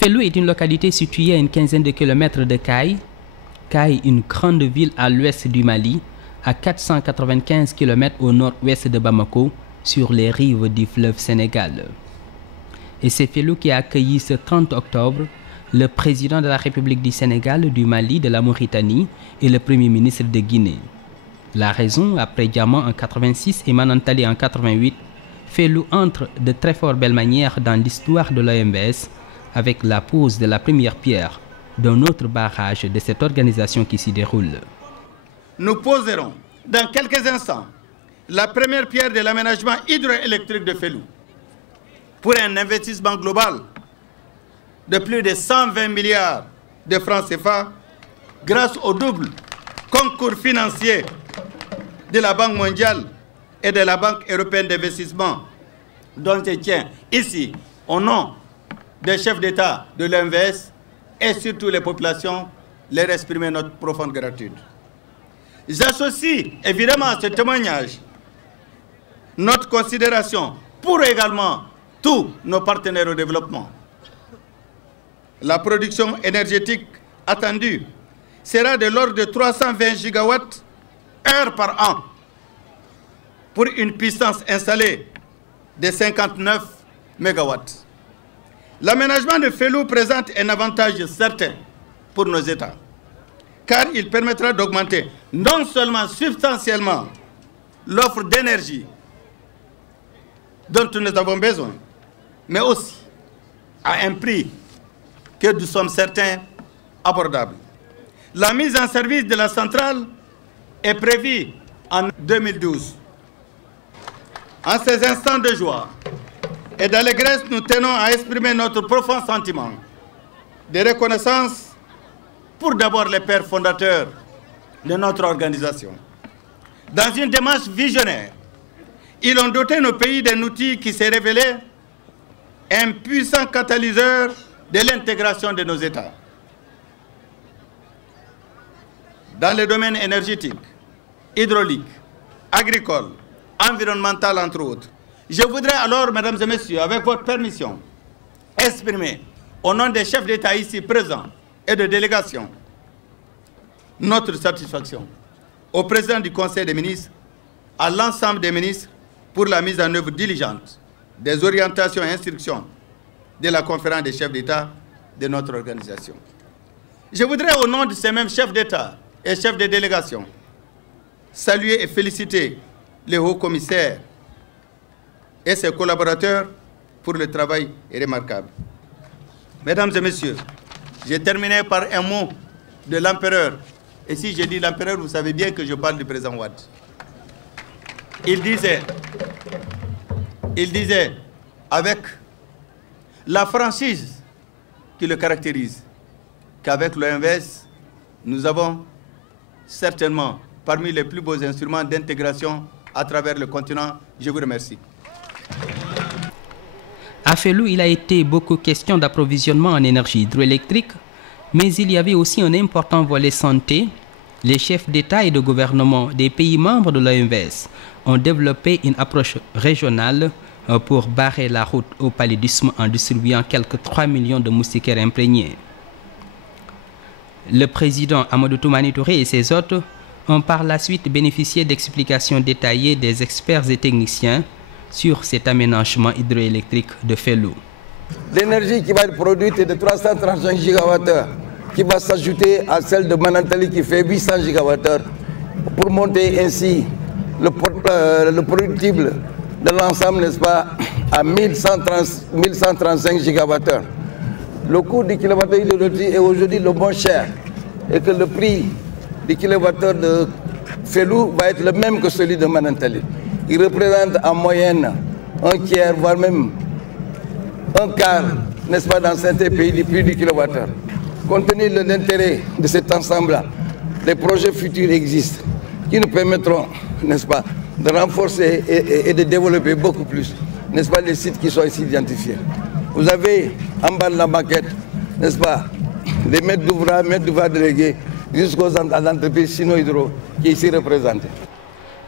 Fellou est une localité située à une quinzaine de kilomètres de Kaye. Kaye, une grande ville à l'ouest du Mali, à 495 km au nord-ouest de Bamako, sur les rives du fleuve Sénégal. Et c'est Fellou qui a accueilli ce 30 octobre le président de la République du Sénégal, du Mali, de la Mauritanie et le premier ministre de Guinée. La raison, après Diamant en 86 et Manantali en 88, Fellou entre de très fort belle manière dans l'histoire de l'OMVS avec la pose de la première pierre d'un autre barrage de cette organisation qui s'y déroule. Nous poserons dans quelques instants la première pierre de l'aménagement hydroélectrique de Fellou pour un investissement global de plus de 120 milliards de francs CFA grâce au double concours financier de la Banque mondiale et de la Banque européenne d'investissement, dont je tiens ici, au nom des chefs d'État de l'OMVS et surtout les populations, leur exprimer notre profonde gratitude. J'associe évidemment à ce témoignage notre considération pour également tous nos partenaires au développement. La production énergétique attendue sera de l'ordre de 320 gigawatts heure par an pour une puissance installée de 59 mégawatts. L'aménagement de Fellou présente un avantage certain pour nos États, car il permettra d'augmenter non seulement substantiellement l'offre d'énergie dont nous avons besoin, mais aussi à un prix que nous sommes certains abordable. La mise en service de la centrale est prévue en 2012. En ces instants de joie et d'allégresse, nous tenons à exprimer notre profond sentiment de reconnaissance pour d'abord les pères fondateurs de notre organisation. Dans une démarche visionnaire, ils ont doté nos pays d'un outil qui s'est révélé un puissant catalyseur de l'intégration de nos États. Dans les domaines énergétiques, hydrauliques, agricoles, environnemental, entre autres. Je voudrais alors, mesdames et messieurs, avec votre permission, exprimer, au nom des chefs d'État ici présents et de délégation, notre satisfaction au président du Conseil des ministres, à l'ensemble des ministres, pour la mise en œuvre diligente des orientations et instructions de la conférence des chefs d'État de notre organisation. Je voudrais, au nom de ces mêmes chefs d'État et chefs de délégation, saluer et féliciter les hauts commissaires et ses collaborateurs pour le travail remarquable. Mesdames et messieurs, j'ai terminé par un mot de l'empereur. Et si je dis l'empereur, vous savez bien que je parle du président Wade. Il disait, avec la franchise qui le caractérise, qu'avec l'OMVS, nous avons certainement parmi les plus beaux instruments d'intégration à travers le continent. Je vous remercie. À Fellou, il a été beaucoup question d'approvisionnement en énergie hydroélectrique, mais il y avait aussi un important volet santé. Les chefs d'État et de gouvernement des pays membres de l'OMVS ont développé une approche régionale pour barrer la route au paludisme en distribuant quelques 3 millions de moustiquaires imprégnés. Le président Amadou Toumani Touré et ses hôtes ont par la suite bénéficié d'explications détaillées des experts et techniciens sur cet aménagement hydroélectrique de Fellou. L'énergie qui va être produite est de 335 gigawattheures, qui va s'ajouter à celle de Manantali qui fait 800 gigawattheures, pour monter ainsi le productible de l'ensemble, n'est-ce pas, à 1135 gigawattheures. Le coût du kilowattheure hydroélectrique est aujourd'hui le moins cher et que le prix du kilowattheure de Fellou va être le même que celui de Manantali. Il représente en moyenne un tiers, voire même un quart, n'est-ce pas, dans certains pays du prix du kilowattheure. Compte tenu de l'intérêt de cet ensemble-là, les projets futurs existent qui nous permettront, n'est-ce pas, de renforcer et de développer beaucoup plus, n'est-ce pas, les sites qui sont ici identifiés. Vous avez en bas de la maquette, n'est-ce pas, les maîtres d'ouvrage délégués jusqu'aux entreprises sino-hydro qui est ici représentées.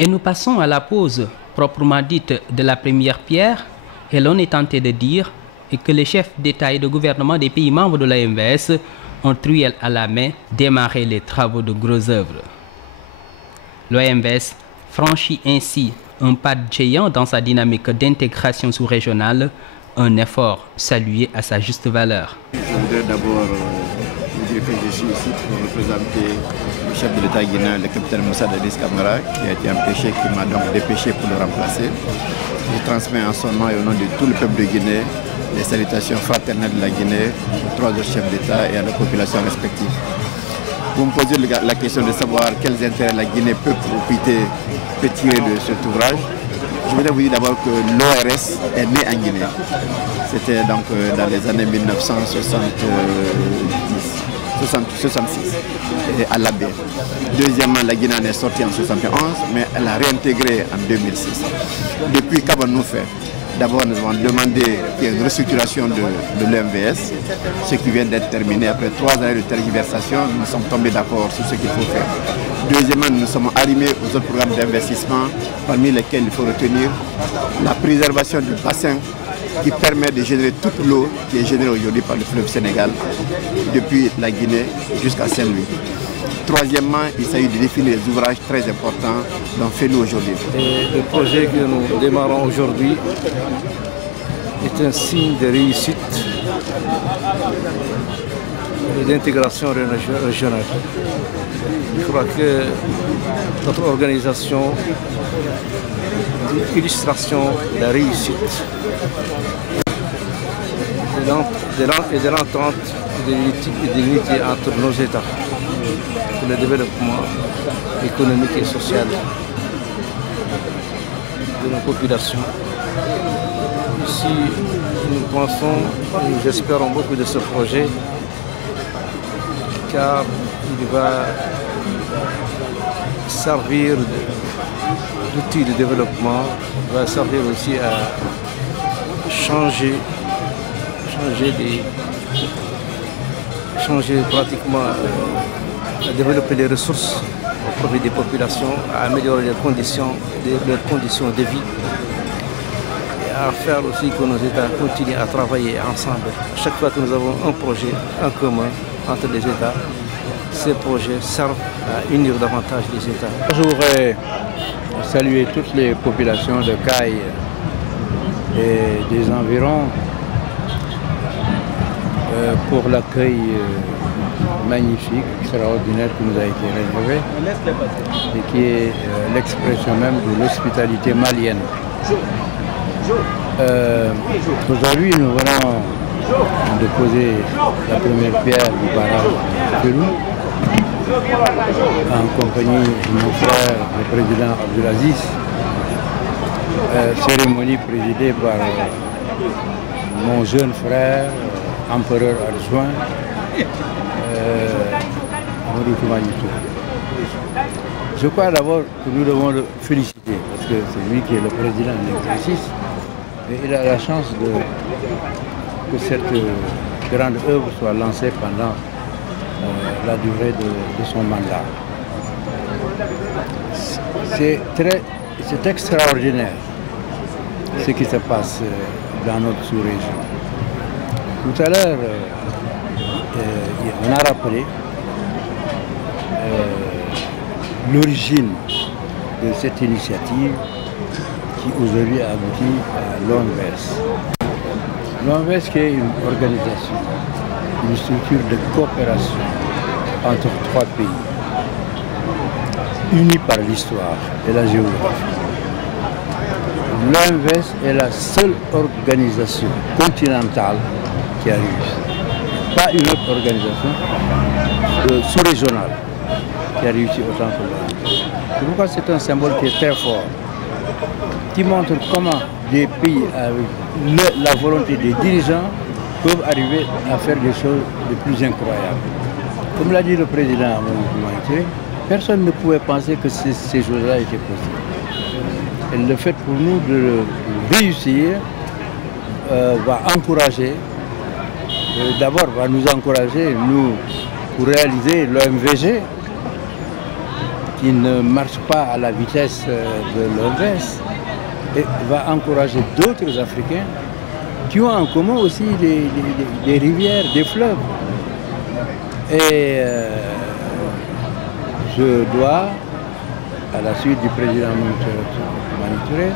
Et nous passons à la pose proprement dite de la première pierre, et l'on est tenté de dire et que les chefs d'État et de gouvernement des pays membres de l'OMVS ont truelle à la main démarré les travaux de gros œuvres. L'OMVS franchit ainsi un pas géant dans sa dynamique d'intégration sous-régionale, un effort salué à sa juste valeur. Je voudrais d'abord vous dire que je suis ici pour représenter le chef de l'État guinéen, le capitaine Moussa Dadis Camara, qui a été empêché, qui m'a donc dépêché pour le remplacer. Je transmets en son nom et au nom de tout le peuple de Guinée les salutations fraternelles de la Guinée aux trois autres chefs d'État et à leurs populations respectives. Vous me posez la question de savoir quels intérêts la Guinée peut tirer de cet ouvrage. Je voudrais vous dire d'abord que l'ORS est né en Guinée. C'était donc dans les années 1966 à l'Abbé. Deuxièmement, la Guinée en est sortie en 1971, mais elle a réintégré en 2006. Depuis, qu'avons-nous fait? D'abord, nous avons demandé qu'il y ait une restructuration de l'OMVS, ce qui vient d'être terminé. Après 3 années de tergiversation, nous sommes tombés d'accord sur ce qu'il faut faire. Deuxièmement, nous nous sommes arrimés aux autres programmes d'investissement, parmi lesquels il faut retenir la préservation du bassin qui permet de générer toute l'eau qui est générée aujourd'hui par le fleuve Sénégal, depuis la Guinée jusqu'à Saint-Louis. Troisièmement, il s'agit de définir des ouvrages très importants dont fait nous aujourd'hui. Le projet que nous démarrons aujourd'hui est un signe de réussite et d'intégration régionale. Je crois que notre organisation est une illustration de la réussite et de l'entente et de l'unité entre nos États pour le développement économique et social de nos populations. Ici, nous pensons et nous espérons beaucoup de ce projet car il va servir d'outil de développement, va servir aussi à changer pratiquement, à développer les ressources au profit des populations, à améliorer leurs conditions de vie et à faire aussi que nos États continuent à travailler ensemble. Chaque fois que nous avons un projet en commun entre les États, ces projets servent à unir davantage les États. Je voudrais saluer toutes les populations de Caille et des environs pour l'accueil magnifique, extraordinaire qui nous a été réservé et qui est l'expression même de l'hospitalité malienne. Aujourd'hui, nous venons de poser la première pierre du barrage de Felou en compagnie de mon frère, le président Abdelaziz. Cérémonie présidée par mon jeune frère, empereur adjoint, Je crois d'abord que nous devons le féliciter parce que c'est lui qui est le président de l'exercice et il a la chance que cette grande œuvre soit lancée pendant la durée de son mandat. C'est extraordinaire ce qui se passe dans notre sous-région. Tout à l'heure, on a rappelé l'origine de cette initiative qui aujourd'hui a abouti à l'OMVS. L'OMVS qui est une organisation, une structure de coopération entre 3 pays, unis par l'histoire et la géographie. L'OMVS est la seule organisation continentale qui a réussi. Pas une autre organisation sous-régionale qui a réussi autant que l'OMVS. C'est pourquoi c'est un symbole qui est très fort, qui montre comment des pays avec la volonté des dirigeants peuvent arriver à faire des choses les plus incroyables. Comme l'a dit le président Moïse, personne ne pouvait penser que ces choses-là étaient possibles. Et le fait pour nous de réussir va encourager, d'abord va nous encourager, nous, pour réaliser l'OMVG, qui ne marche pas à la vitesse de l'OMVS, et va encourager d'autres Africains qui ont en commun aussi des rivières, des fleuves. Et je dois, à la suite du président Mani Touré,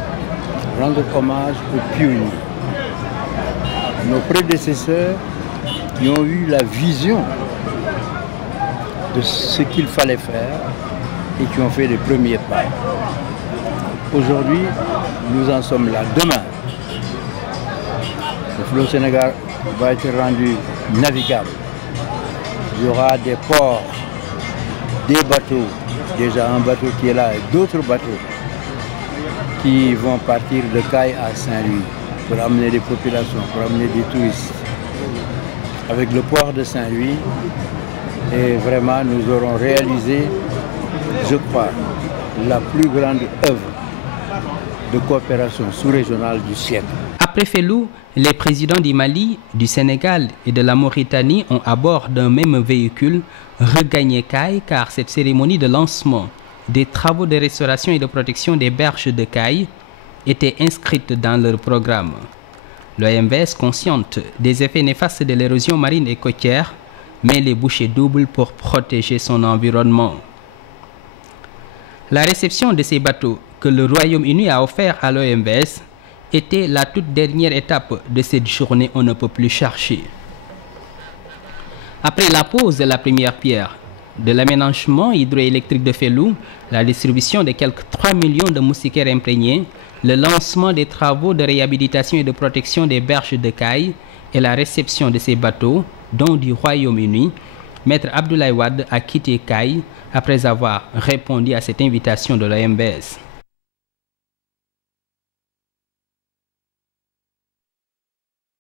rendre hommage aux pionniers, nos prédécesseurs qui ont eu la vision de ce qu'il fallait faire et qui ont fait les premiers pas. Aujourd'hui, nous en sommes là. Demain, le fleuve Sénégal va être rendu navigable. Il y aura des ports, des bateaux, déjà un bateau qui est là et d'autres bateaux qui vont partir de Caille à Saint-Louis pour amener des populations, pour amener des touristes. Avec le port de Saint-Louis, et vraiment nous aurons réalisé, je crois, la plus grande œuvre de coopération sous-régionale du siècle. Après Fellou, les présidents du Mali, du Sénégal et de la Mauritanie ont à bord d'un même véhicule regagné Caille car cette cérémonie de lancement des travaux de restauration et de protection des berges de Caille était inscrite dans leur programme. L'OMVS, consciente des effets néfastes de l'érosion marine et côtière, met les bouchées doubles pour protéger son environnement. La réception de ces bateaux que le Royaume-Uni a offert à l'OMVS était la toute dernière étape de cette journée on ne peut plus chercher. Après la pose de la première pierre de l'aménagement hydroélectrique de Fellou, la distribution de quelques 3 millions de moustiquaires imprégnés, le lancement des travaux de réhabilitation et de protection des berges de Caille et la réception de ces bateaux, dont du Royaume-Uni, Maître Abdoulaye Wade a quitté Caille après avoir répondu à cette invitation de l'OMVS.